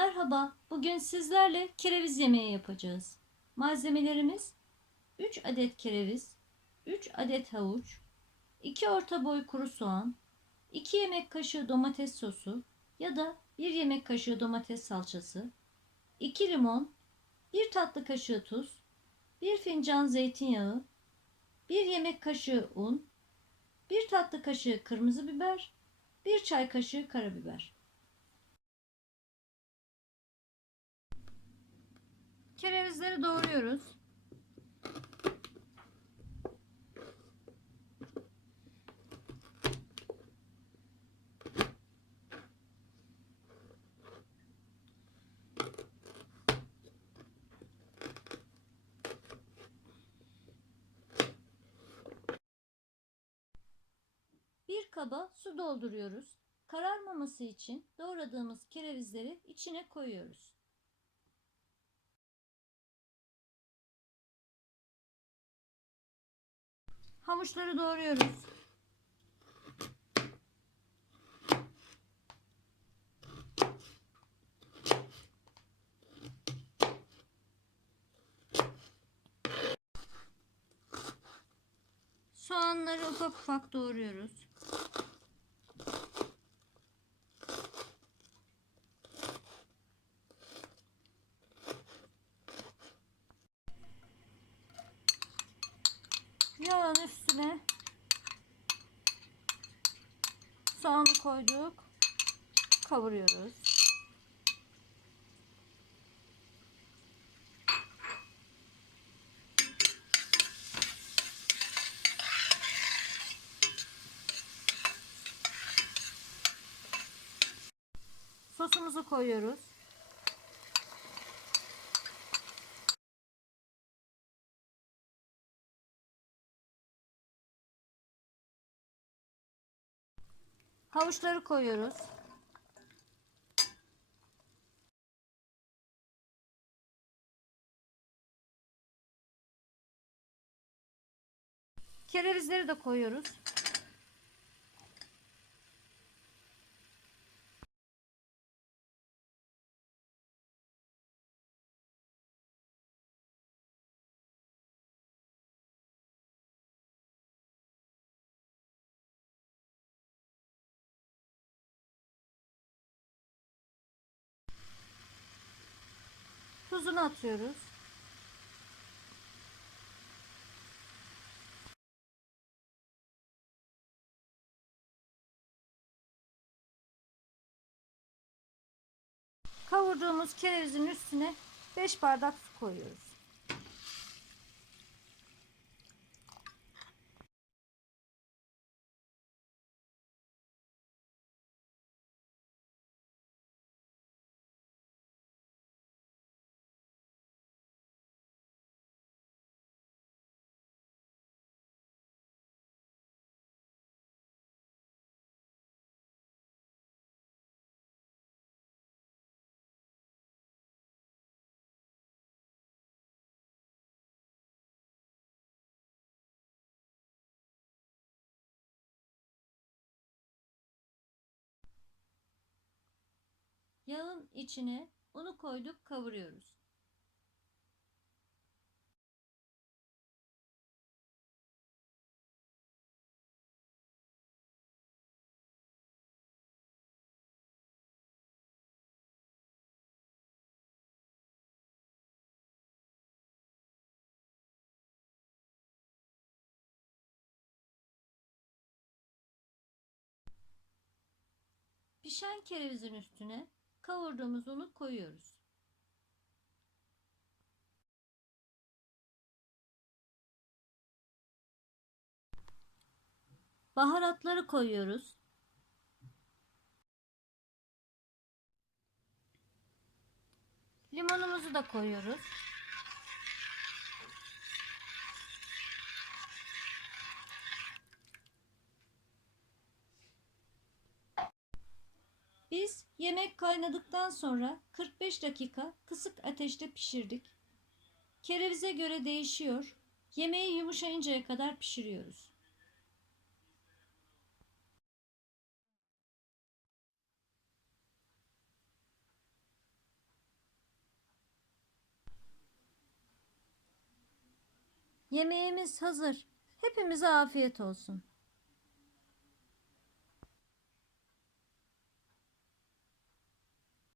Merhaba, bugün sizlerle kereviz yemeği yapacağız. Malzemelerimiz 3 adet kereviz, 3 adet havuç, 2 orta boy kuru soğan, 2 yemek kaşığı domates sosu ya da 1 yemek kaşığı domates salçası, 2 limon, 1 tatlı kaşığı tuz, 1 fincan zeytinyağı, 1 yemek kaşığı un, 1 tatlı kaşığı kırmızı biber, 1 çay kaşığı karabiber. Kerevizleri doğruyoruz. Bir kaba su dolduruyoruz. Kararmaması için doğradığımız kerevizleri içine koyuyoruz. Havuçları doğruyoruz. Soğanları ufak ufak doğruyoruz. Yağın üstüne soğanı koyduk. Kavuruyoruz. Sosumuzu koyuyoruz. Havuçları koyuyoruz. Kerevizleri de koyuyoruz. Tuzunu atıyoruz. Kavurduğumuz kerevizin üstüne 5 bardak su koyuyoruz. Yağın içine unu koyduk kavuruyoruz. Pişen kerevizin üstüne kavurduğumuz unu koyuyoruz. Baharatları koyuyoruz. Limonumuzu da koyuyoruz. Biz yemek kaynadıktan sonra 45 dakika kısık ateşte pişirdik. Kerevize göre değişiyor. Yemeği yumuşayıncaya kadar pişiriyoruz. Yemeğimiz hazır. Hepimize afiyet olsun.